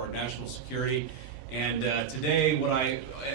our national security. And today,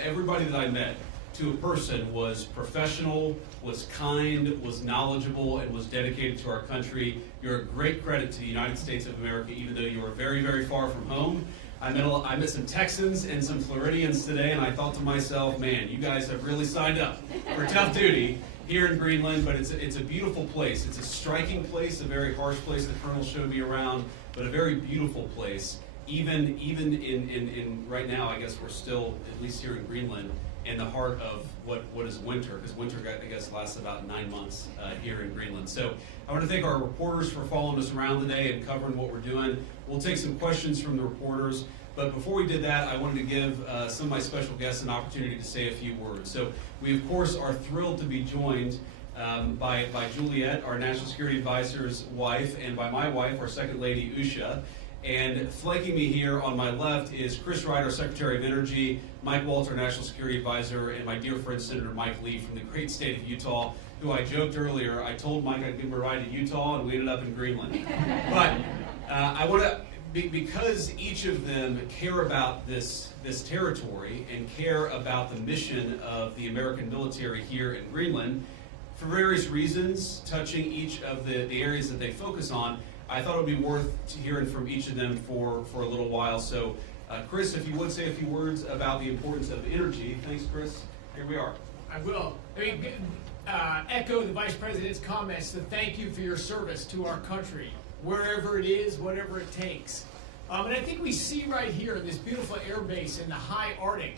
everybody that I met to a person was professional, was kind, was knowledgeable, and was dedicated to our country. You're a great credit to the United States of America, even though you are very, very far from home. I met some Texans and some Floridians today, and I thought to myself, man, you guys have really signed up for tough duty here in Greenland, but it's a beautiful place. It's a striking place, a very harsh place. The Colonel showed me around, but a very beautiful place. Even in right now, I guess we're still, at least here in Greenland, in the heart of what is winter, because winter, I guess, lasts about 9 months here in Greenland. So I want to thank our reporters for following us around today and covering what we're doing. We'll take some questions from the reporters, but before we did that, I wanted to give some of my special guests an opportunity to say a few words. So we, of course, are thrilled to be joined by Juliet, our National Security Advisor's wife, and by my wife, our Second Lady, Usha. And flanking me here on my left is Chris Ryder, Secretary of Energy, Mike Walter, National Security Advisor, and my dear friend Senator Mike Lee from the great state of Utah, who I joked earlier, I told Mike I'd give him a ride to Utah, and we ended up in Greenland. But I want to, because each of them care about this territory and care about the mission of the American military here in Greenland, for various reasons, touching each of the areas that they focus on, I thought it would be worth hearing from each of them for a little while. So, Chris, if you would say a few words about the importance of energy. Thanks, Chris. Here we are. I will. Let me echo the Vice President's comments to thank you for your service to our country, wherever it is, whatever it takes. And I think we see right here in this beautiful air base in the high Arctic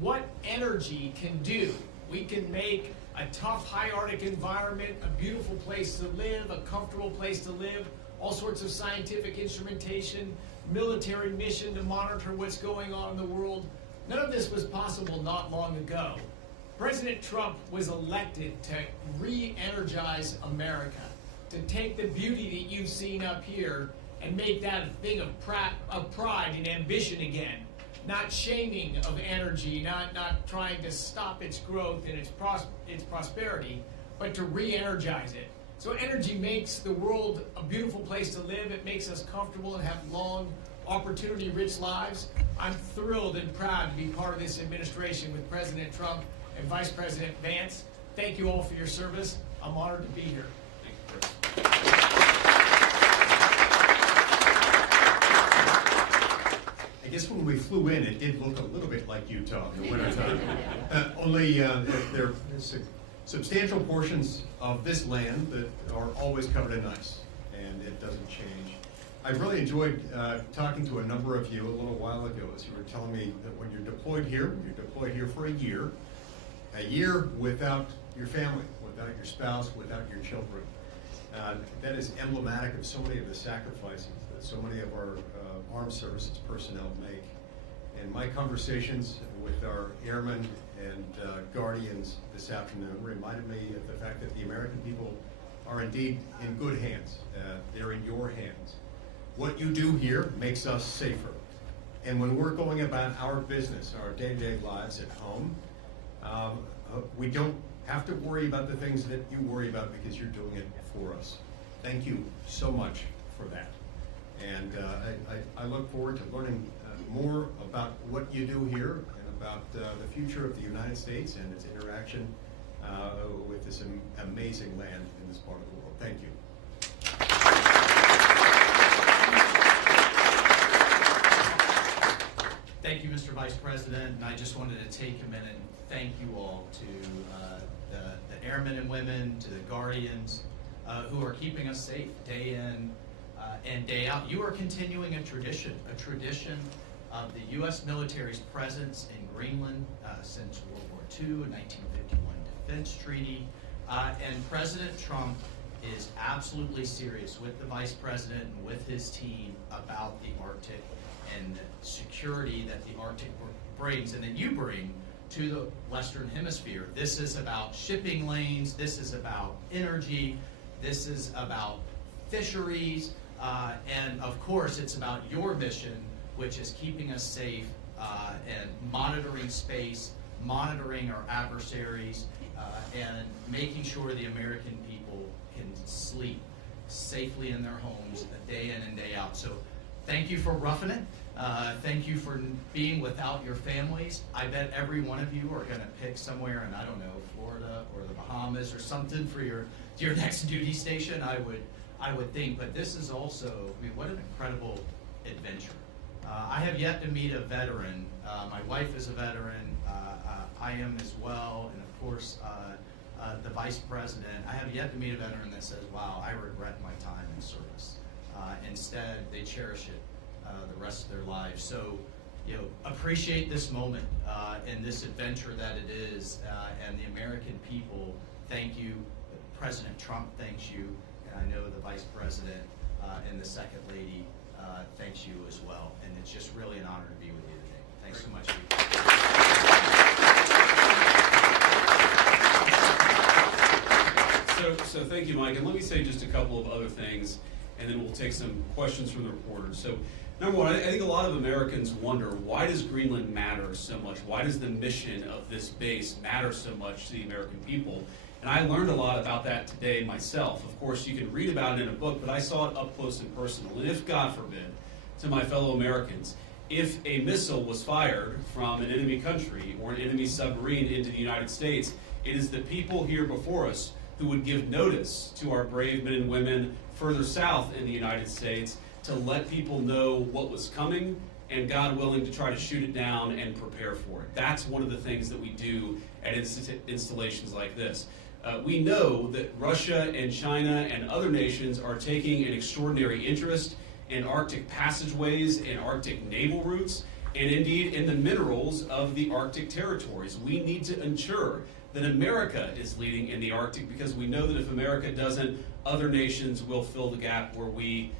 what energy can do. We can make a tough high Arctic environment a beautiful place to live, a comfortable place to live, all sorts of scientific instrumentation, military mission to monitor what's going on in the world. None of this was possible not long ago. President Trump was elected to re-energize America, to take the beauty that you've seen up here and make that a thing of pride and ambition again. Not shaming of energy, not trying to stop its growth and its prosperity, but to re-energize it. So energy makes the world a beautiful place to live. It makes us comfortable and have long, opportunity-rich lives. I'm thrilled and proud to be part of this administration with President Trump and Vice President Vance. Thank you all for your service. I'm honored to be here. Thank you, Chris. I guess when we flew in, it did look a little bit like Utah in the wintertime. Only there's substantial portions of this land that are always covered in ice, and it doesn't change. I really enjoyed talking to a number of you a little while ago as you were telling me that when you're deployed here for a year without your family, without your spouse, without your children. That is emblematic of so many of the sacrifices that so many of our armed services personnel make. And my conversations with our airmen and guardians this afternoon reminded me of the fact that the American people are indeed in good hands. They're in your hands. What you do here makes us safer. And when we're going about our business, our day-to-day lives at home, we don't have to worry about the things that you worry about because you're doing it for us. Thank you so much for that. And I look forward to learning more about what you do here and about the future of the United States and its interaction with this amazing land in this part of the world. Thank you. Thank you, Mr. Vice President, and I just wanted to take a minute and thank you all to the airmen and women, to the guardians who are keeping us safe day in and day out. You are continuing a tradition of the U.S. military's presence in Greenland since World War II, a 1951 defense treaty, and President Trump is absolutely serious with the Vice President and with his team about the Arctic and the security that the Arctic brings and that you bring to the Western Hemisphere. This is about shipping lanes, this is about energy, this is about fisheries, and of course it's about your mission, which is keeping us safe and monitoring space, monitoring our adversaries, and making sure the American people can sleep safely in their homes day in and day out. So thank you for roughing it. Thank you for being without your families. I bet every one of you are going to pick somewhere in, I don't know, Florida or the Bahamas or something for your next duty station, I would think. But this is also, I mean, what an incredible adventure. I have yet to meet a veteran. My wife is a veteran. I am as well. And of course, the Vice President. I have yet to meet a veteran that says, wow, I regret my time in service. Instead, they cherish it the rest of their lives. So, appreciate this moment and this adventure that it is. And the American people, thank you. President Trump thanks you. And I know the Vice President and the Second Lady thanks you as well. And it's just really an honor to be with you today. Thanks so much. So thank you, Mike. And let me say just a couple of other things, and then we'll take some questions from the reporters. So, number one, I think a lot of Americans wonder, why does Greenland matter so much? Why does the mission of this base matter so much to the American people? And I learned a lot about that today myself. Of course, you can read about it in a book, but I saw it up close and personal. And if, God forbid, to my fellow Americans, if a missile was fired from an enemy country or an enemy submarine into the United States, it is the people here before us who would give notice to our brave men and women further south in the United States to let people know what was coming and, God willing, to try to shoot it down and prepare for it. That's one of the things that we do at installations like this. We know that Russia and China and other nations are taking an extraordinary interest in Arctic passageways and Arctic naval routes, and indeed in the minerals of the Arctic territories. We need to ensure that America is leading in the Arctic, because we know that if America doesn't, other nations will fill the gap where we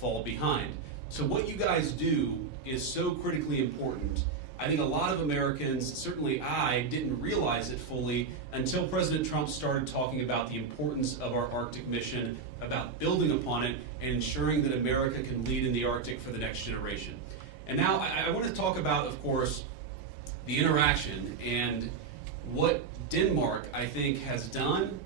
fall behind. So what you guys do is so critically important. I think a lot of Americans, certainly I, didn't realize it fully until President Trump started talking about the importance of our Arctic mission, about building upon it, and ensuring that America can lead in the Arctic for the next generation. And now I want to talk about, of course, the interaction and what Denmark, I think, has done,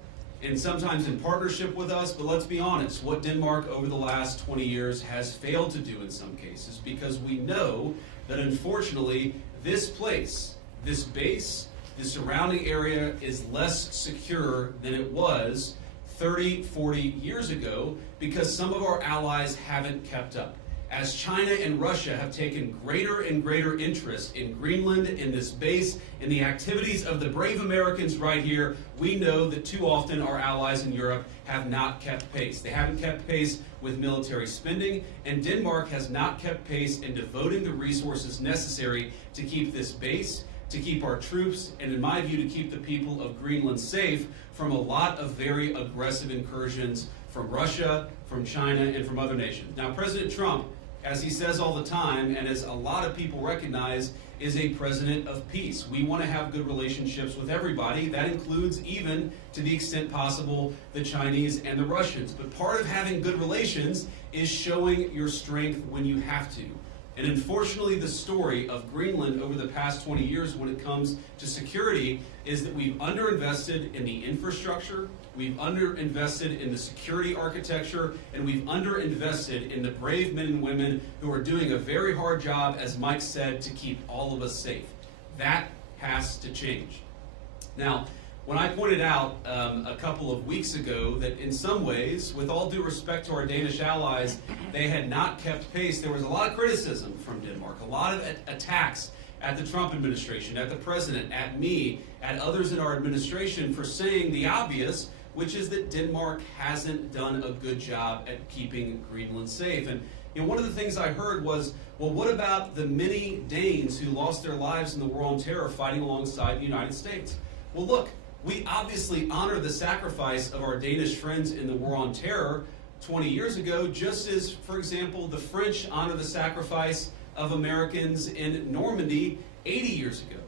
and sometimes in partnership with us, but let's be honest, what Denmark over the last 20 years has failed to do in some cases, because we know that unfortunately this place, this base, the surrounding area is less secure than it was 30, 40 years ago, because some of our allies haven't kept up. As China and Russia have taken greater and greater interest in Greenland, in this base, in the activities of the brave Americans right here, we know that too often our allies in Europe have not kept pace. They haven't kept pace with military spending, and Denmark has not kept pace in devoting the resources necessary to keep this base, to keep our troops, and in my view, to keep the people of Greenland safe from a lot of very aggressive incursions from Russia, from China, and from other nations. Now, President Trump, as he says all the time, and as a lot of people recognize, is a president of peace. We want to have good relationships with everybody. That includes, even to the extent possible, the Chinese and the Russians. But part of having good relations is showing your strength when you have to. And unfortunately, the story of Greenland over the past 20 years when it comes to security is that we've underinvested in the infrastructure, we've underinvested in the security architecture, and we've underinvested in the brave men and women who are doing a very hard job, as Mike said, to keep all of us safe. That has to change. Now, when I pointed out a couple of weeks ago that in some ways, with all due respect to our Danish allies, they had not kept pace, there was a lot of criticism from Denmark, a lot of attacks at the Trump administration, at the president, at me, at others in our administration for saying the obvious, which is that Denmark hasn't done a good job at keeping Greenland safe. And one of the things I heard was, well, what about the many Danes who lost their lives in the war on terror fighting alongside the United States? Well, look, we obviously honor the sacrifice of our Danish friends in the war on terror 20 years ago, just as, for example, the French honor the sacrifice of Americans in Normandy 80 years ago.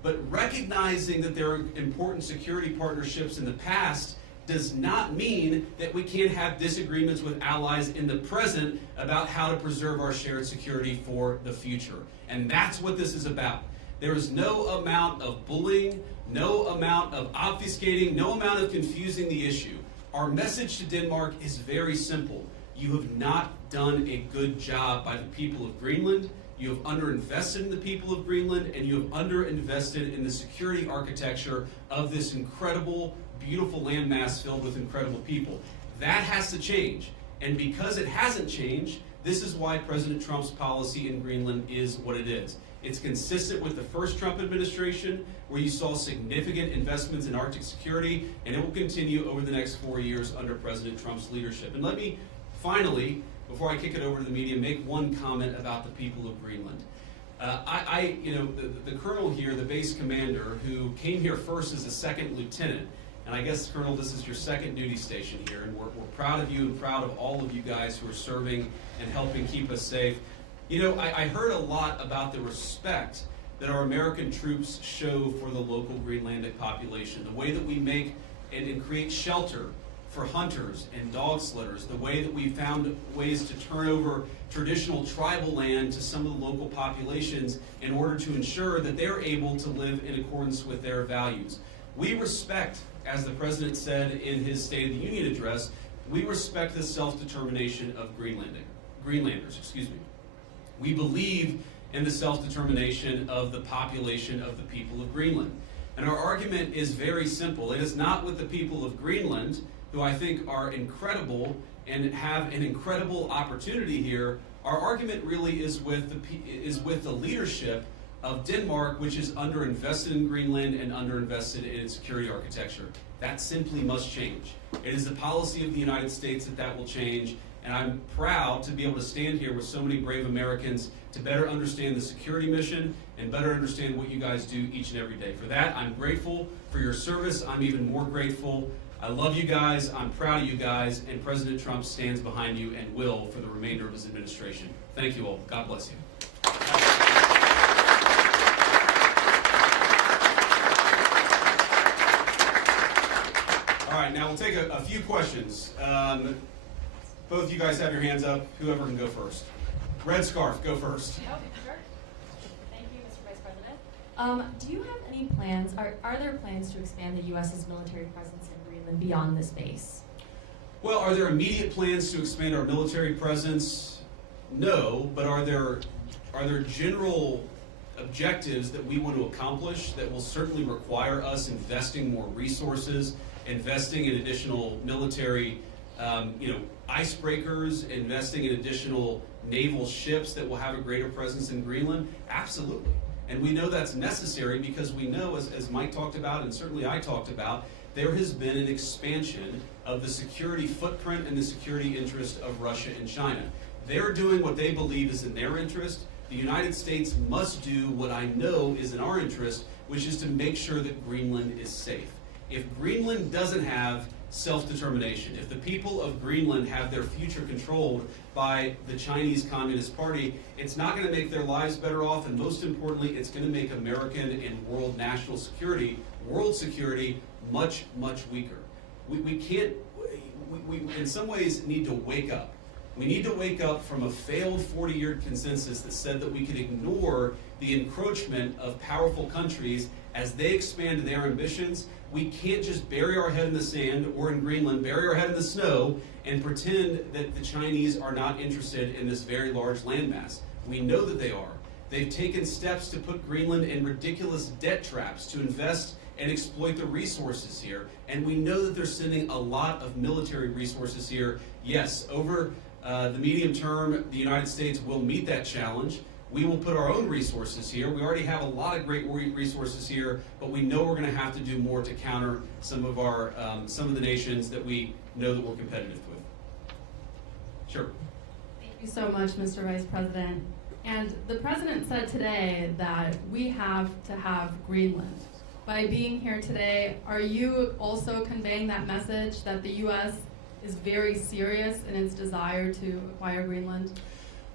But recognizing that there are important security partnerships in the past does not mean that we can't have disagreements with allies in the present about how to preserve our shared security for the future. And that's what this is about. There is no amount of bullying, no amount of obfuscating, no amount of confusing the issue. Our message to Denmark is very simple. You have not done a good job by the people of Greenland. You have underinvested in the people of Greenland, and you have underinvested in the security architecture of this incredible, beautiful landmass filled with incredible people. That has to change. And because it hasn't changed, this is why President Trump's policy in Greenland is what it is. It's consistent with the first Trump administration, where you saw significant investments in Arctic security, and it will continue over the next 4 years under President Trump's leadership. And let me finally, before I kick it over to the media, make one comment about the people of Greenland. The colonel here, the base commander, who came here first as a second lieutenant, and I guess, Colonel, this is your second duty station here, and we're proud of you and proud of all of you guys who are serving and helping keep us safe. You know, I heard a lot about the respect that our American troops show for the local Greenlandic population, the way that we make and create shelter for hunters and dog slitters, the way that we found ways to turn over traditional tribal land to some of the local populations in order to ensure that they're able to live in accordance with their values. We respect, as the President said in his State of the Union address, we respect the self-determination of Greenlanders. We believe in the self-determination of the population of the people of Greenland. And our argument is very simple. It is not with the people of Greenland, who I think are incredible and have an incredible opportunity here. Our argument really is with the leadership of Denmark, which is underinvested in Greenland and underinvested in its security architecture. That simply must change. It is the policy of the United States that will change, and I'm proud to be able to stand here with so many brave Americans to better understand the security mission and better understand what you guys do each and every day. For that, I'm grateful for your service. I'm even more grateful. I love you guys, I'm proud of you guys, and President Trump stands behind you and will for the remainder of his administration. Thank you all. God bless you. All right, now we'll take a few questions. Both of you guys have your hands up. Whoever can go first. Red scarf, go first. Oh, sure. Thank you, Mr. Vice President. Do you have any plans, are there plans to expand the U.S.'s military presence in Greenland beyond this base? Well, are there immediate plans to expand our military presence? No, but are there general objectives that we want to accomplish that will certainly require us investing more resources, investing in additional military icebreakers, investing in additional naval ships that will have a greater presence in Greenland? Absolutely. And we know that's necessary because we know, as Mike talked about and certainly I talked about, there has been an expansion of the security footprint and the security interest of Russia and China. They're doing what they believe is in their interest. The United States must do what I know is in our interest, which is to make sure that Greenland is safe. If Greenland doesn't have self-determination, if the people of Greenland have their future controlled by the Chinese Communist Party, it's not going to make their lives better off, and most importantly, it's going to make American and world national security, world security, much, much weaker. We in some ways need to wake up. We need to wake up from a failed 40-year consensus that said that we could ignore the encroachment of powerful countries as they expand their ambitions. We can't just bury our head in the sand, or in Greenland, bury our head in the snow and pretend that the Chinese are not interested in this very large landmass. We know that they are. They've taken steps to put Greenland in ridiculous debt traps to invest and exploit the resources here. And we know that they're sending a lot of military resources here. Yes, over the medium term, the United States will meet that challenge. We will put our own resources here. We already have a lot of great resources here, but we know we're going to have to do more to counter some of the nations that we know that we're competitive with. Sure. Thank you so much, Mr. Vice President. And the President said today that we have to have Greenland. By being here today, are you also conveying that message that the U.S. is very serious in its desire to acquire Greenland?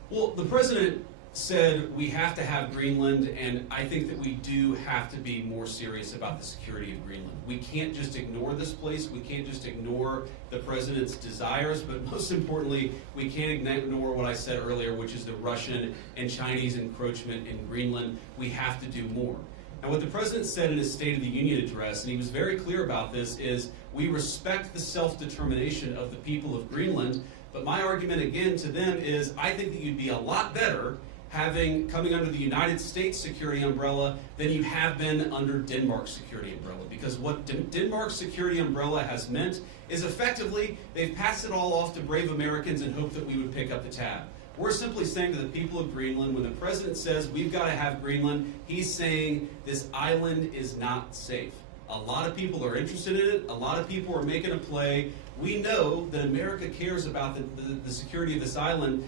Well, the President said we have to have Greenland, and I think that we do have to be more serious about the security of Greenland. We can't just ignore this place. We can't just ignore the President's desires, but most importantly, we can't ignore what I said earlier, which is the Russian and Chinese encroachment in Greenland. We have to do more. And what the President said in his State of the Union address, and he was very clear about this, is we respect the self-determination of the people of Greenland, but my argument again to them is I think that you'd be a lot better coming under the United States security umbrella than you have been under Denmark's security umbrella. Because what Denmark's security umbrella has meant is effectively they've passed it all off to brave Americans and hope that we would pick up the tab. We're simply saying to the people of Greenland, when the president says we've got to have Greenland, he's saying this island is not safe. A lot of people are interested in it. A lot of people are making a play. We know that America cares about the security of this island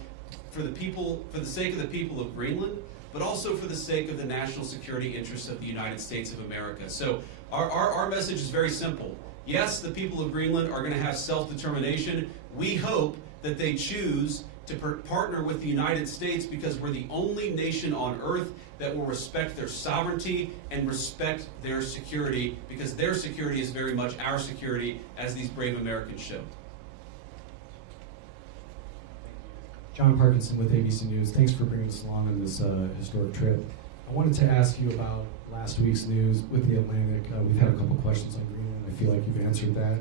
for the sake of the people of Greenland, but also for the sake of the national security interests of the United States of America. So our message is very simple. Yes, the people of Greenland are going to have self-determination. We hope that they choose to partner with the United States because we're the only nation on earth that will respect their sovereignty and respect their security, because their security is very much our security, as these brave Americans show. John Parkinson with ABC News. Thanks for bringing us along on this historic trip. I wanted to ask you about last week's news with the Atlantic. We've had a couple questions on Greenland. I feel like you've answered that.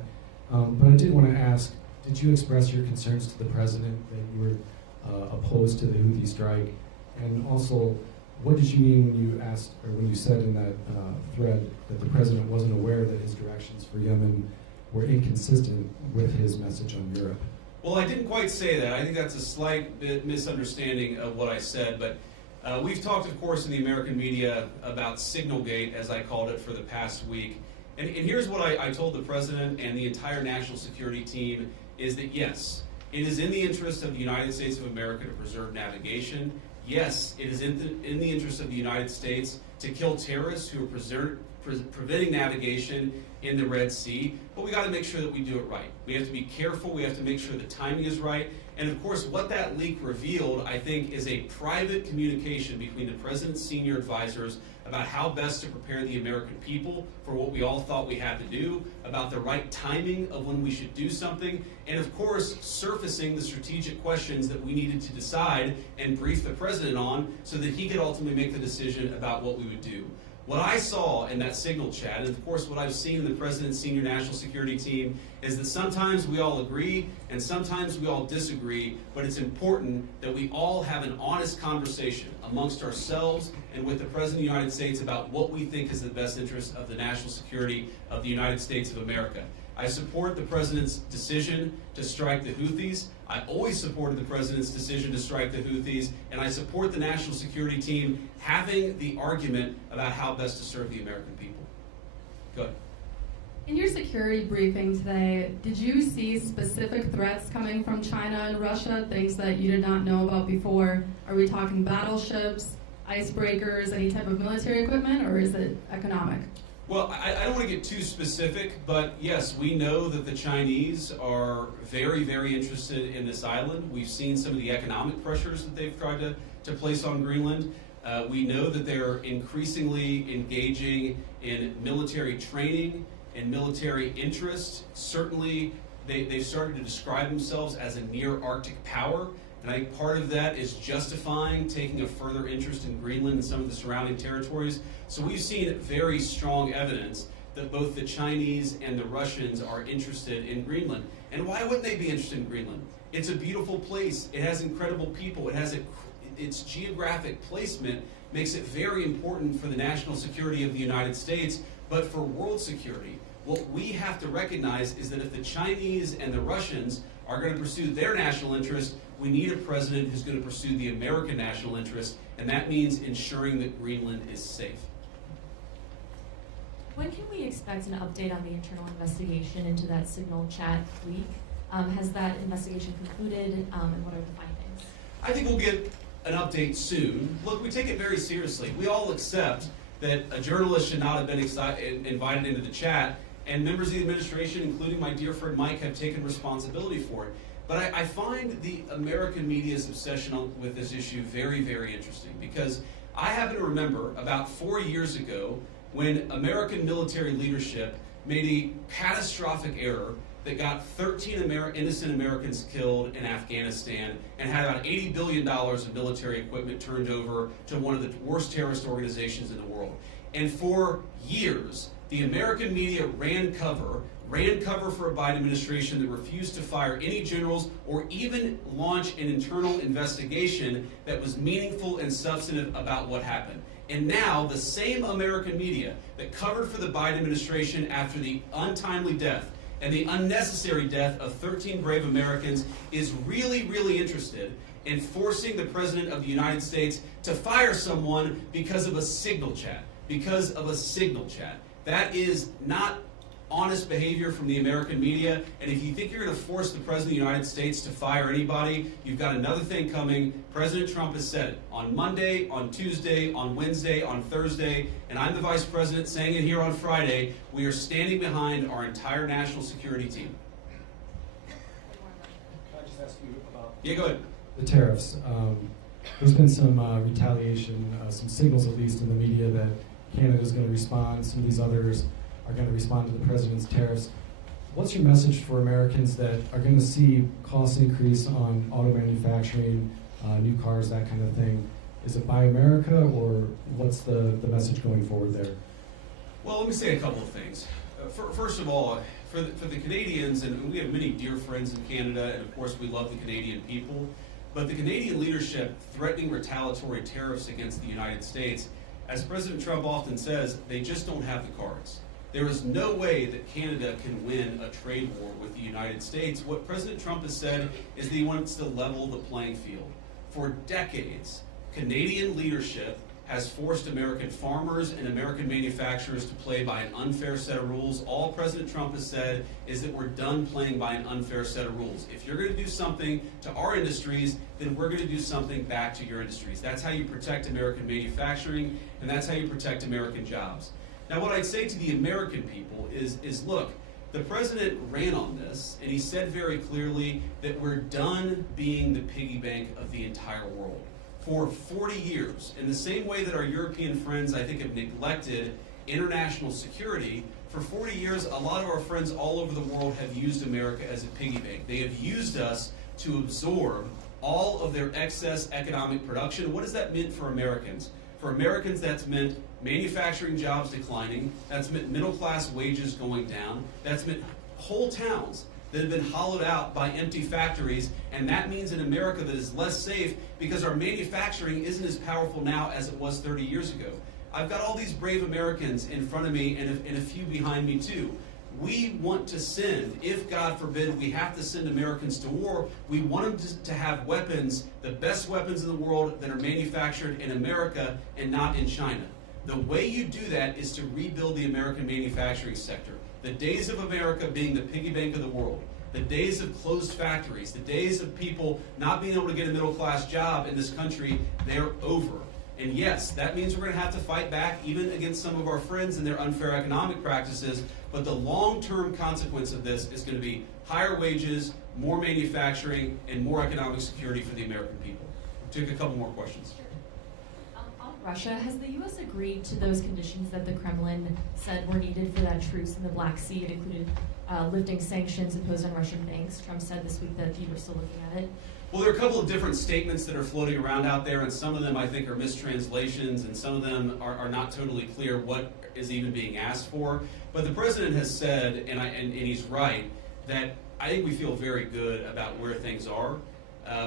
But I did want to ask, did you express your concerns to the president that you were opposed to the Houthi strike? And also, what did you mean when you asked, or when you said in that thread that the president wasn't aware that his directions for Yemen were inconsistent with his message on Europe? Well, I didn't quite say that. I think that's a slight bit misunderstanding of what I said. But we've talked, of course, in the American media about Signalgate, as I called it, for the past week. And here's what I told the president and the entire national security team, is that yes, it is in the interest of the United States of America to preserve navigation. Yes, it is in the interest of the United States to kill terrorists who are preventing navigation in the Red Sea, but we got to make sure that we do it right. We have to be careful. We have to make sure the timing is right. And of course, what that leak revealed, I think, is a private communication between the president's senior advisors about how best to prepare the American people for what we all thought we had to do, about the right timing of when we should do something, and of course, surfacing the strategic questions that we needed to decide and brief the president on so that he could ultimately make the decision about what we would do. What I saw in that Signal chat, and of course what I've seen in the President's senior national security team, is that sometimes we all agree and sometimes we all disagree, but it's important that we all have an honest conversation amongst ourselves and with the President of the United States about what we think is the best interest of the national security of the United States of America. I support the President's decision to strike the Houthis. I always supported the President's decision to strike the Houthis, and I support the national security team having the argument about how best to serve the American people. Go ahead. In your security briefing today, did you see specific threats coming from China and Russia, things that you did not know about before? Are we talking battleships, icebreakers, any type of military equipment, or is it economic? Well, I don't want to get too specific, but yes, we know that the Chinese are very, very interested in this island. We've seen some of the economic pressures that they've tried to place on Greenland. We know that they're increasingly engaging in military training and military interest. Certainly, they've started to describe themselves as a near-Arctic power. And I think part of that is justifying taking a further interest in Greenland and some of the surrounding territories. So we've seen very strong evidence that both the Chinese and the Russians are interested in Greenland. And why wouldn't they be interested in Greenland? It's a beautiful place. It has incredible people. Its geographic placement makes it very important for the national security of the United States, but for world security. What we have to recognize is that if the Chinese and the Russians are going to pursue their national interest, we need a president who's going to pursue the American national interest, and that means ensuring that Greenland is safe. When can we expect an update on the internal investigation into that Signal chat leak? Has that investigation concluded, and what are the findings? I think we'll get an update soon. Look, we take it very seriously. We all accept that a journalist should not have been invited into the chat, and members of the administration, including my dear friend Mike, have taken responsibility for it. But I find the American media's obsession with this issue very, very interesting, because I happen to remember about 4 years ago when American military leadership made a catastrophic error that got 13 innocent Americans killed in Afghanistan and had about $80 billion of military equipment turned over to one of the worst terrorist organizations in the world. And for years, The American media ran cover for a Biden administration that refused to fire any generals or even launch an internal investigation that was meaningful and substantive about what happened. And now the same American media that covered for the Biden administration after the untimely death and the unnecessary death of 13 brave Americans is really, really interested in forcing the President of the United States to fire someone because of a signal chat. Because of a signal chat. That is not honest behavior from the American media, and if you think you're going to force the President of the United States to fire anybody, you've got another thing coming. President Trump has said it on Monday, on Tuesday, on Wednesday, on Thursday, and I'm the Vice President saying it here on Friday. We are standing behind our entire national security team. Can I just ask you about Yeah, go ahead. the tariffs? There's been some retaliation, some signals at least in the media that Canada's going to respond, some of these others are going to respond to the president's tariffs. What's your message for Americans that are going to see costs increase on auto manufacturing, new cars, that kind of thing? Is it Buy America, or what's the message going forward there? Well, let me say a couple of things. First of all, for the Canadians, and we have many dear friends in Canada, and of course we love the Canadian people, but the Canadian leadership threatening retaliatory tariffs against the United States, as President Trump often says, they just don't have the cards. There is no way that Canada can win a trade war with the United States. What President Trump has said is that he wants to level the playing field. For decades, Canadian leadership has forced American farmers and American manufacturers to play by an unfair set of rules. All President Trump has said is that we're done playing by an unfair set of rules. If you're going to do something to our industries, then we're going to do something back to your industries. That's how you protect American manufacturing, and that's how you protect American jobs. Now, what I'd say to the American people is look, the president ran on this, and he said very clearly that we're done being the piggy bank of the entire world. For 40 years, in the same way that our European friends, I think, have neglected international security, for 40 years, a lot of our friends all over the world have used America as a piggy bank. They have used us to absorb all of their excess economic production. What does that mean for Americans? For Americans, that's meant manufacturing jobs declining. That's meant middle-class wages going down. That's meant whole towns that have been hollowed out by empty factories, and that means an America that is less safe because our manufacturing isn't as powerful now as it was 30 years ago. I've got all these brave Americans in front of me and a few behind me too. We want to send, if God forbid we have to send Americans to war, we want them to have weapons, the best weapons in the world that are manufactured in America and not in China. The way you do that is to rebuild the American manufacturing sector. The days of America being the piggy bank of the world, the days of closed factories, the days of people not being able to get a middle-class job in this country, they're over. And yes, that means we're going to have to fight back even against some of our friends and their unfair economic practices, but the long-term consequence of this is going to be higher wages, more manufacturing, and more economic security for the American people. We'll take a couple more questions. On Russia, has the U.S. agreed to those conditions that the Kremlin said were needed for that truce in the Black Sea? It included lifting sanctions imposed on Russian banks. Trump said this week that you were still looking at it. Well, there are a couple of different statements that are floating around out there, and some of them I think are mistranslations, and some of them are not totally clear what is even being asked for. But the president has said, and he's right, that I think we feel very good about where things are.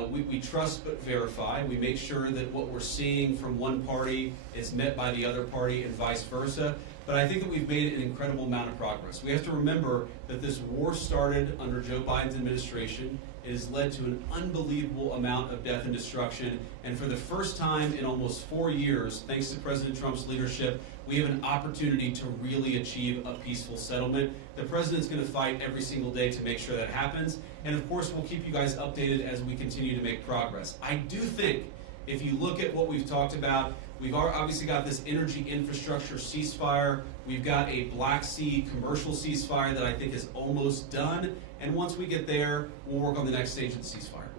We trust but verify. We make sure that what we're seeing from one party is met by the other party and vice versa. But I think that we've made an incredible amount of progress. We have to remember that this war started under Joe Biden's administration. It has led to an unbelievable amount of death and destruction. And for the first time in almost 4 years, thanks to President Trump's leadership, we have an opportunity to really achieve a peaceful settlement. The president's going to fight every single day to make sure that happens. And of course, we'll keep you guys updated as we continue to make progress. I do think if you look at what we've talked about, we've obviously got this energy infrastructure ceasefire. We've got a Black Sea commercial ceasefire that I think is almost done. And once we get there, we'll work on the next stage of the ceasefire.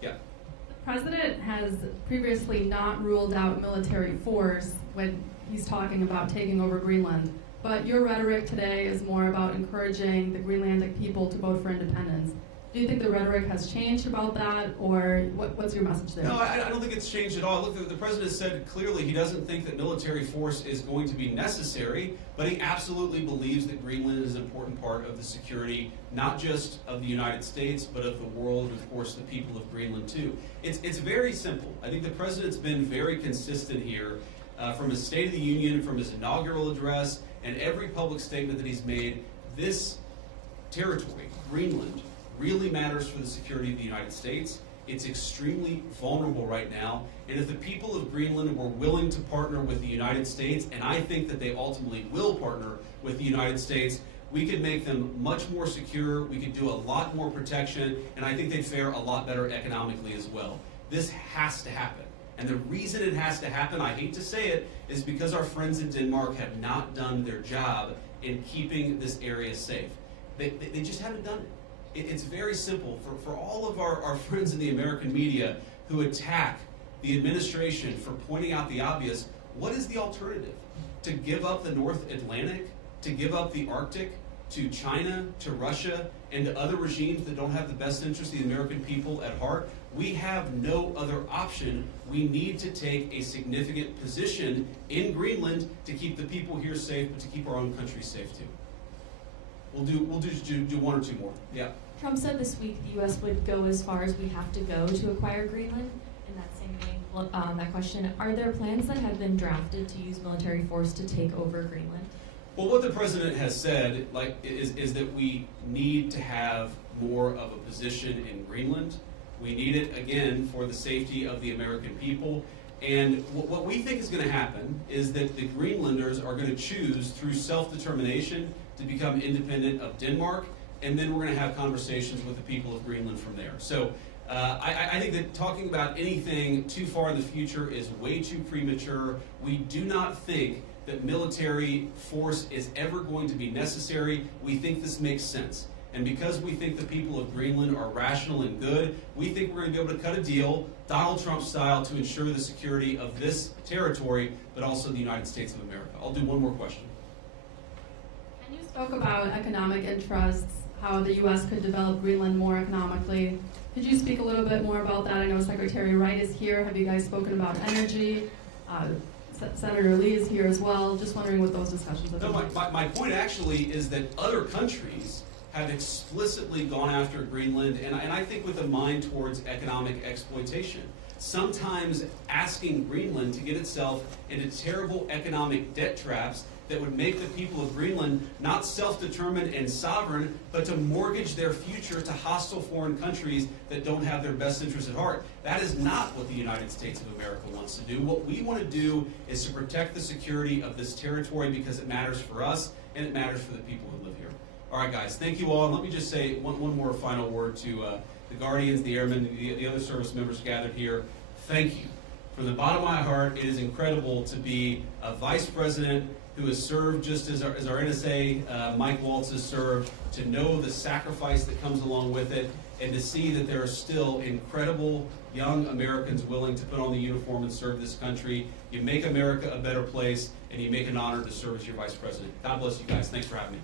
Yeah. The president has previously not ruled out military force when he's talking about taking over Greenland. But your rhetoric today is more about encouraging the Greenlandic people to vote for independence. Do you think the rhetoric has changed about that, or what's your message there? No, I don't think it's changed at all. Look, the president said clearly he doesn't think that military force is going to be necessary, but he absolutely believes that Greenland is an important part of the security, not just of the United States, but of the world, and of course the people of Greenland too. It's very simple. I think the president's been very consistent here from his State of the Union, from his inaugural address, and every public statement that he's made. This territory, Greenland, really matters for the security of the United States. It's extremely vulnerable right now, and if the people of Greenland were willing to partner with the United States, and I think that they ultimately will partner with the United States, we could make them much more secure, we could do a lot more protection, and I think they'd fare a lot better economically as well. This has to happen. And the reason it has to happen, I hate to say it, is because our friends in Denmark have not done their job in keeping this area safe. They just haven't done it. It's very simple. For all of our friends in the American media who attack the administration for pointing out the obvious, what is the alternative? To give up the North Atlantic? To give up the Arctic to China, to Russia, and to other regimes that don't have the best interest of the American people at heart? We have no other option. We need to take a significant position in Greenland to keep the people here safe, but to keep our own country safe too. We'll do one or two more. Yeah. Trump said this week the U.S. would go as far as we have to go to acquire Greenland. In that same vein, that question, are there plans that have been drafted to use military force to take over Greenland? Well, what the president has said, is that we need to have more of a position in Greenland. We need it, again, for the safety of the American people. And what we think is going to happen is that the Greenlanders are going to choose, through self-determination, to become independent of Denmark, and then we're going to have conversations with the people of Greenland from there. So I think that talking about anything too far in the future is way too premature. We do not think that military force is ever going to be necessary. We think this makes sense. And because we think the people of Greenland are rational and good, we think we're going to be able to cut a deal, Donald Trump style, to ensure the security of this territory, but also the United States of America. I'll do one more question. And you spoke about economic interests, how the U.S. could develop Greenland more economically. Could you speak a little bit more about that? I know Secretary Wright is here. Have you guys spoken about energy? Senator Lee is here as well. Just wondering what those discussions have been. No, my point actually is that other countries have explicitly gone after Greenland, and I think with a mind towards economic exploitation. Sometimes asking Greenland to get itself into terrible economic debt traps that would make the people of Greenland not self-determined and sovereign, but to mortgage their future to hostile foreign countries that don't have their best interests at heart. That is not what the United States of America wants to do. What we want to do is to protect the security of this territory because it matters for us and it matters for the people who live here. All right, guys, thank you all. And let me just say one more final word to the Guardians, the Airmen, the other service members gathered here. Thank you. From the bottom of my heart, it is incredible to be a vice president who has served just as our NSA, Mike Waltz, has served, to know the sacrifice that comes along with it, and to see that there are still incredible young Americans willing to put on the uniform and serve this country. You make America a better place, and you make an honor to serve as your vice president. God bless you guys. Thanks for having me.